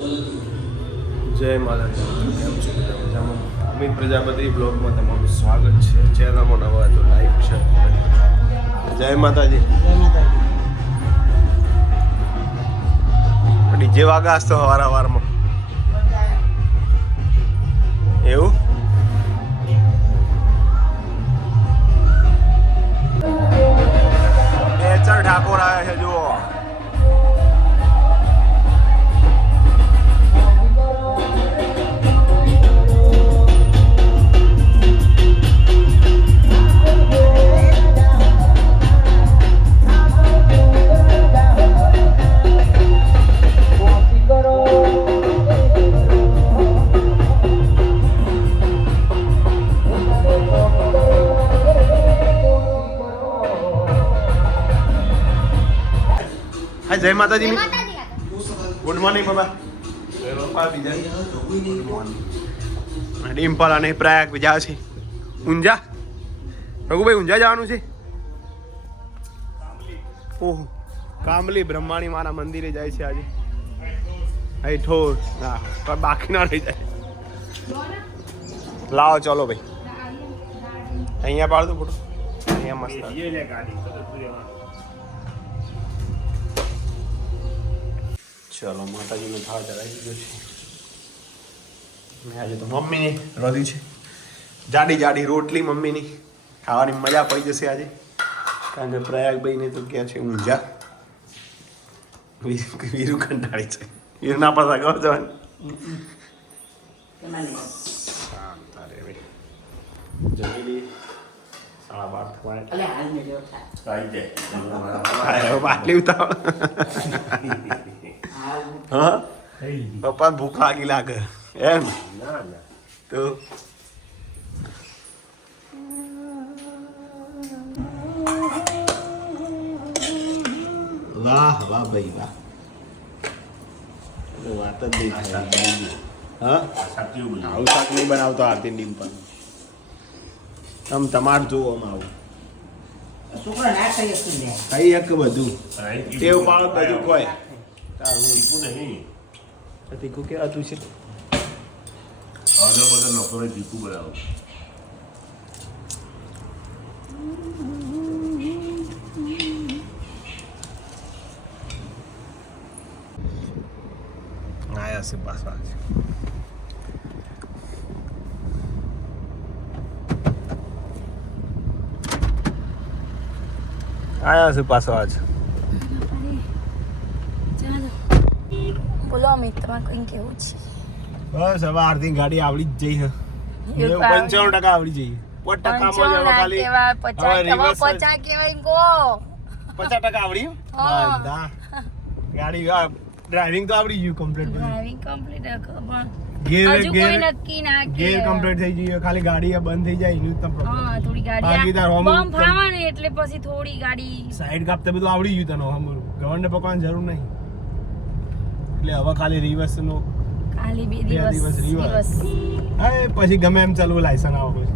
જય માતાજી, કેમ છો બધા મજામાં? અમિત પ્રજાપતિ બ્લોગમાં તમારું સ્વાગત છે. ચેનલમાં નવા તો લાઈક છે. જય માતાજી. ડીજે વાગાસ તો વારમાં એવું ઠાકોર આવ્યા છે જુઓ. જય માતાજી. ગુડ મોર્નિંગ બાબા. ડિમ્પલ અને પ્રયાગ બીજા છે. ઊંઝા રઘુભાઈ, ઊંઝા જવાનું છે. ઓહો, કામલી બ્રહ્માણી મારા મંદિરે જાય છે આજે. ઠોર હા, બાકી ના રહી જાય. લાવો ચલો ભાઈ. અહીંયા પાડ દો ફોટો. અહીંયા મસ્ત. ચલો માતાજીનો થાળ ચડાવી દીધો છે. આજે તો મમ્મીની રોધી છે. જાડી જાડી રોટલી મમ્મીની ખાવાની મજા પડી જશે આજે. કારણ કે પ્રયાગભાઈને તો ક્યાં છે ઊંઝા. વીરુ કંટાળી છે. વીરુ ના પાછા ઘર જવાનું. જમીલી 12:30 બાટલી ઉતાવળ. હા પપ્પા ભૂખ લાગી લાગે એમ તો વાહ વાહ ભાઈ વાહ. વાત જ નહીં થાય. હા આવું શાક નહીં બનાવતો આરતી ડિમ્પલ. આમ તમારે જોવો આવું કઈ એક બધું ટેવ પાડો બધું કોઈ તીખું નહીં. તીખું કેવા તું છે? બધા લોકોને તીખું બનાવો. આયા છે પાછા. આયા છે પાછો આજ. બોલો અમિત, તમારે કંઈ કેવું છે? બસ હવે આરતી ગાડી આવડી જ જઈ છે. 95% આવડી જઈ. 5% ખાલી 50 કેવાય ગો 50% આવડી. ગાડી ડ્રાઇવિંગ તો આવડી ગયું કમ્પ્લીટ. ડ્રાઇવિંગ કમ્પ્લીટ ખબર. ગેર કોઈ નક્કી ના કે ગેર કમ્પ્લીટ થઈ ગયું. ખાલી ગાડી બંધ થઈ જાય એનું તમ પ્રોબ્લેમ. હા, થોડી ગાડી બમ ફાવા ને એટલે પછી થોડી ગાડી સાઈડ કાપતે બધું આવડી ગયું તને. હમ ગવર્નર પકવાની જરૂર નહીં. એટલે હવે ખાલી રિવર્સ નો ખાલી 2 દિવસ રિવર્સ. હા પછી ગમે એમ ચાલવું લાયસન્સ આવો પછી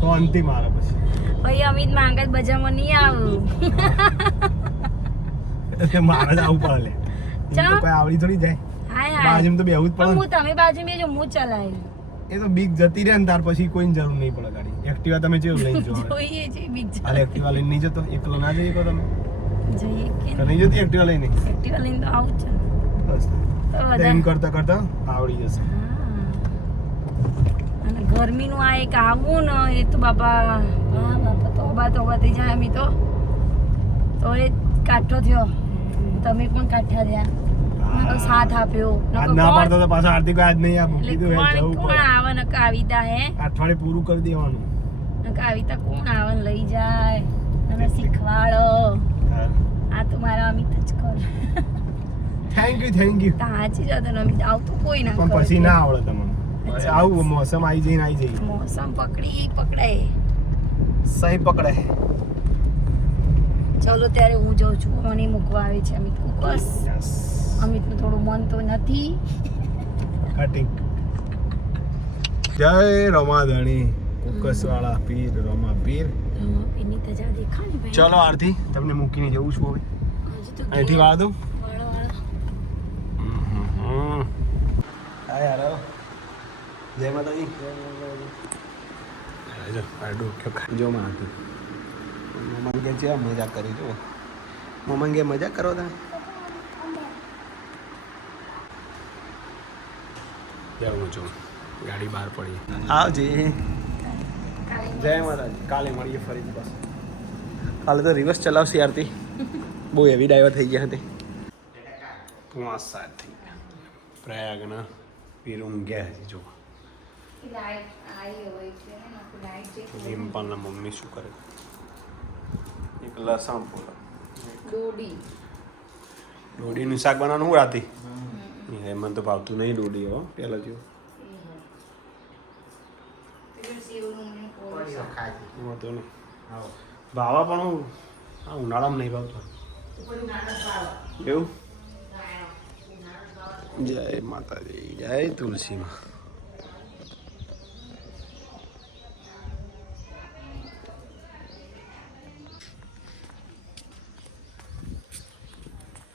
શાંતિ મારે પછી. ભાઈ અમિત માંગત બજારમાં નહીં આવું. મારે જ આવું પડે. તો કોઈ આવડી થોડી જાય. હાય બાજુમાં તો બેહવું જ પડે. હું તમે બાજુ બેજો, હું ચલાવી. એ તો બીક જતી રહે ને તાર પછી કોઈ જરૂર નહીં પડે ગાડી. એક્ટિવા તમે જેવું લઈને જો. જોઈએ છે બીક. અરે એક્ટિવા લઈને નહીં જતો એકલો ના જઈએ કો તમે? જઈએ કે નહીં જતી એક્ટિવા લઈને? એક્ટિવા લઈને તો આવું છે. બસ એમ કરતા કરતા આવડી જશે. અને ગરમીનું આ એક આવું ને એ તો બાપા તોબા થઈ જાય. અમી તો એ કાઠો થયો. તમે પણ કાઠા થયા. મારો સાથ આપ્યો. આજ ના પાડતો તો પાછો આરતી આજ નહીં આ મૂકી દો. કોણ આવે ને કાવિતા હે અઠવાડિયે પૂરું કરી દેવાનું. કાવિતા કોણ આવે ને લઈ જાય અને શીખવાડો. આ તો મારા અમિત જ કર. Thank you. સાચી જ હતો ને અમિત. આવતું કોઈ ના પણ પછી ના આવડે તમને. આવું મોસમ આવી જઈએ. મોસમ પકડાય સહી પકડે. ચલો ત્યારે હું જાઉં છું. મને મૂકવા આવે છે અમિત કુકસ. અમિતનું થોડું મન તો નથી. કટિંગ. જય રમાધણી કુકસ વાળા પીર રમા પીર. એની તો જા દેખાની ભાઈ. ચલો આરતી તમને મૂકીને જવું છું હવે. અહીંથી વાળ દઉં. હા યાર જય માતાજી જો આડું કે ખાજો માં હતી મમ્મા કે છે મજા કરી જો મમ્મા કે મજા કરો તમે જાઉં છું ગાડી બહાર પડી આવજે જય માતાજી કાલે મળીએ ફરી બસ કાલે તો રિવર્સ ચલાવશે યારથી બહુ હેવી ડાઈવર થઈ ગયા હતી 5-7 થઈ ગયા પ્રયાગના પીર ઊંઘ્યા છે જો રિમ્પલના મમ્મી શું કરે એક લસણ પોલા દોડીનું શાક બનાવવાનું હું રાતી મને તો ભાવતું નહીં દોડી હો પહેલાં જેવું તો નહીં ભાવા પણ હું આ ઉનાળામાં નહીં ભાવતો એવું જય માતાજી જય તુલસીમાં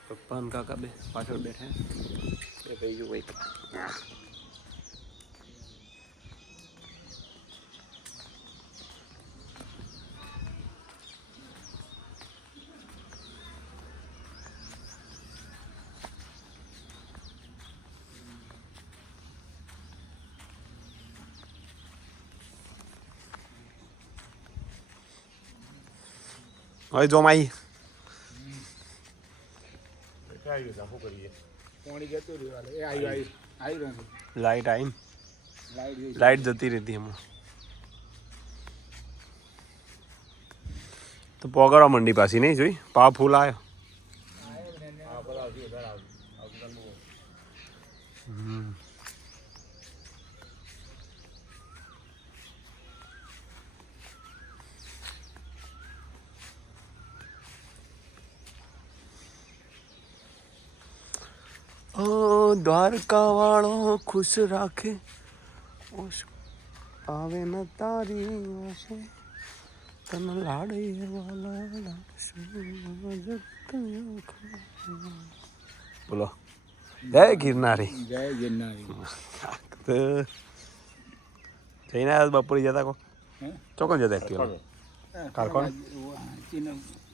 પપ્પા અને કાકા બે પાછળ બેઠા બે ભાઈ જો ભાઈ હવે જો માઈ લાઈટ આવી લાઈટ જતી રહેતી એમાં તો પોગરવા મંડી પાછી નહીં જોઈ પા ફૂલ આવ્યો ઓ દ્વારકા વાળો ખુશ રાખે આવે ન તારી આશે તને લાડે વાલા બોલો જય ગિરનારી જય ગિરનારી જઈને આવ્યા બપોરે જતા કો ચોકન જતા એકટીવા કારકોણ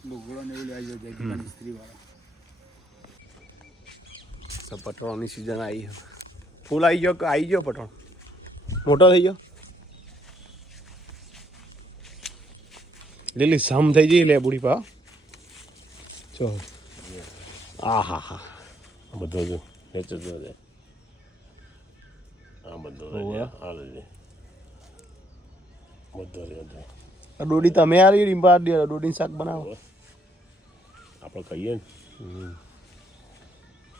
લુગડો ને એવું લઈ જાય સ્ત્રી વાળા તો પટોળાની સિઝન આવી ફૂલ આવી ગયો પટોળ મોટો થઈ ગયો લીલી સમ થઈ જઈ લે બુડી પા ચો આ હા હા બધો જો નેચર જો દે આ બધો આ લે બધો રે દોડી તમે આ રીંબા દોડીને શાક બનાવો આપણે કહીએ ને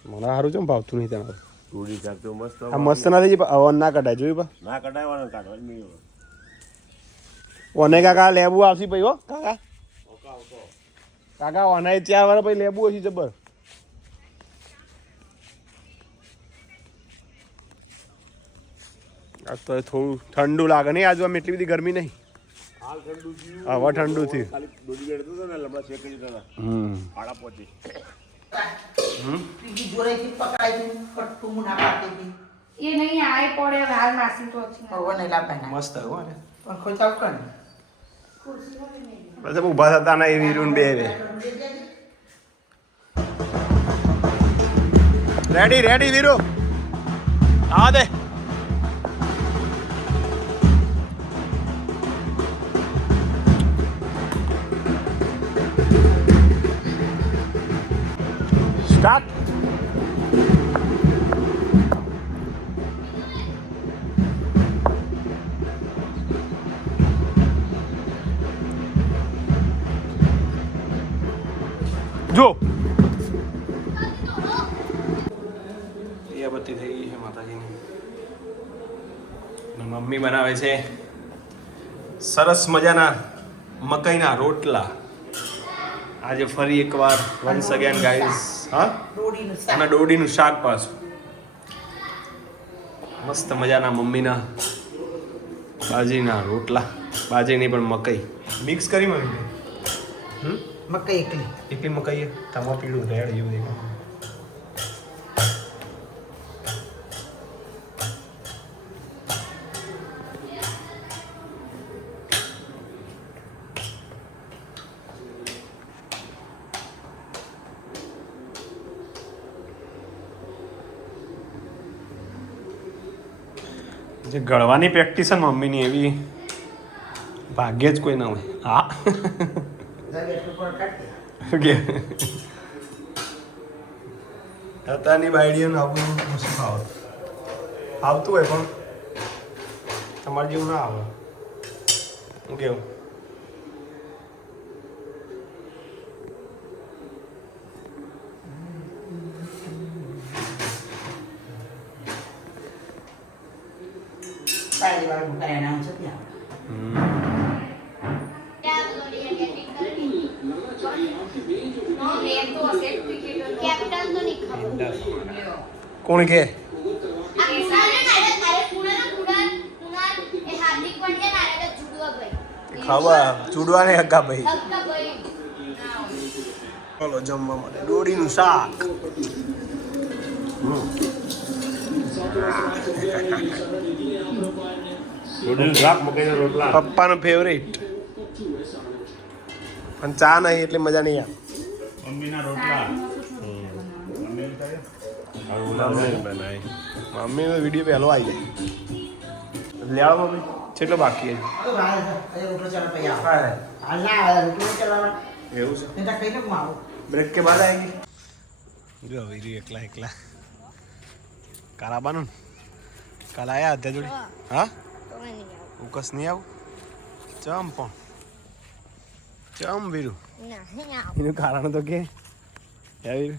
મને સારું છે ભાવતું નહીં તમારું ડોડી શાક તો મસ્ત આ મસ્ત ના થઈ જાય અવન ના કઢાય જોયું પા ના કટાવવાનું કાઢવા જ નહીં ઓને કાકા લેબુ આવશે ભાઈ હો કાકા કાકા ઓને 4 વાર પછી લેબુ હશે જબર આજ તો થોડું ઠંડુ લાગે નહીં આજુ આમ એટલી બધી ગરમી નહીં હાલ ઠંડુ થયું હવે ઠંડુ થયું ખાલી ડોડી બેઠતો હતો ને લમડા શેકી દીધા આડા પહોંચી ये नहीं आए पड़े हाल मासी तो अच्छी મસ્ત હો ને બસ ઊભા થતા ના એ વીરુન બે રેડી રેડી વીરુ આ દે સ્ટાર્ટ જો દીયાબત્તી થઈ ગઈ છે માતાજીની મમ્મી બનાવે છે સરસ મજાના મકાઈના રોટલા આજે ફરી એકવાર વન્સ અગેન ગાઈસ હા અને દોડીનું શાક પાછું મસ્ત મજાના મમ્મીના બાજરીના રોટલા બાજરીની પણ મકાઈ મિક્સ કરી મમ્મી મકાઈ એકલી એકલી મકાઈ તમા પીળું રેડ જેવું દેખાય જે ગળવાની પ્રેક્ટિસ છે મમ્મીની એવી ભાગ્યે જ કોઈ ના હોય. હા કે તાતાની બાયડીઓ આવું ઓછું ખાવ આવતું હોય પણ તમારે જેવું ના આવે. શું કેવું? કોણ કે ખાવા ચૂડવાને હક્કા ભાઈ. ચાલો જમવા માટે ડોડીનું શાક. પપ્પાનો ફેવરેટ. પણ ચા નહીં એટલે મજા નહીં આવે. મમ્મીના રોટલા મમ્મીનો વિડીયો પહેલો આવી જાય. લે મમ્મી કેટલો બાકી છે? એવું છે? બ્રેક કે બાદ આવી જો વીરી એકલા એકલા કારાબાનું કાલ આયા હતા જોડે. હા ઉકસ નહીં આવું ચમ પણ ચમ વીરુ એનું કારણ તો કે વીરુ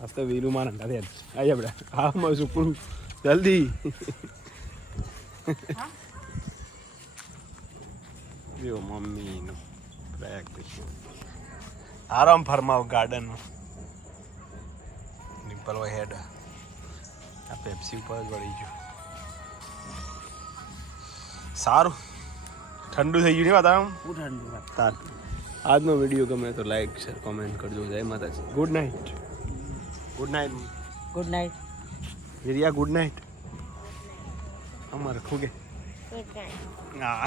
આજ તો વીરુ મારા અંડા થયા આવી આપણે હા મારું સુપડું જલ્દી જો મમ્મીનું આરામ ફરમાવ ગાર્ડનમાં નિપલ હોય હેડ આ પેપ્સી ઉપર જ વળી ગયું. સારું ઠંડુ થઈ ગયું ને વાતાવરણ. તાર આજનો વિડીયો ગમે તો લાઈક શેર કોમેન્ટ કરજો. જય માતાજી. Good night. Good night. Good night વિરિયા. Good night. અમારે ખુગે ગુડ નાઇટ હા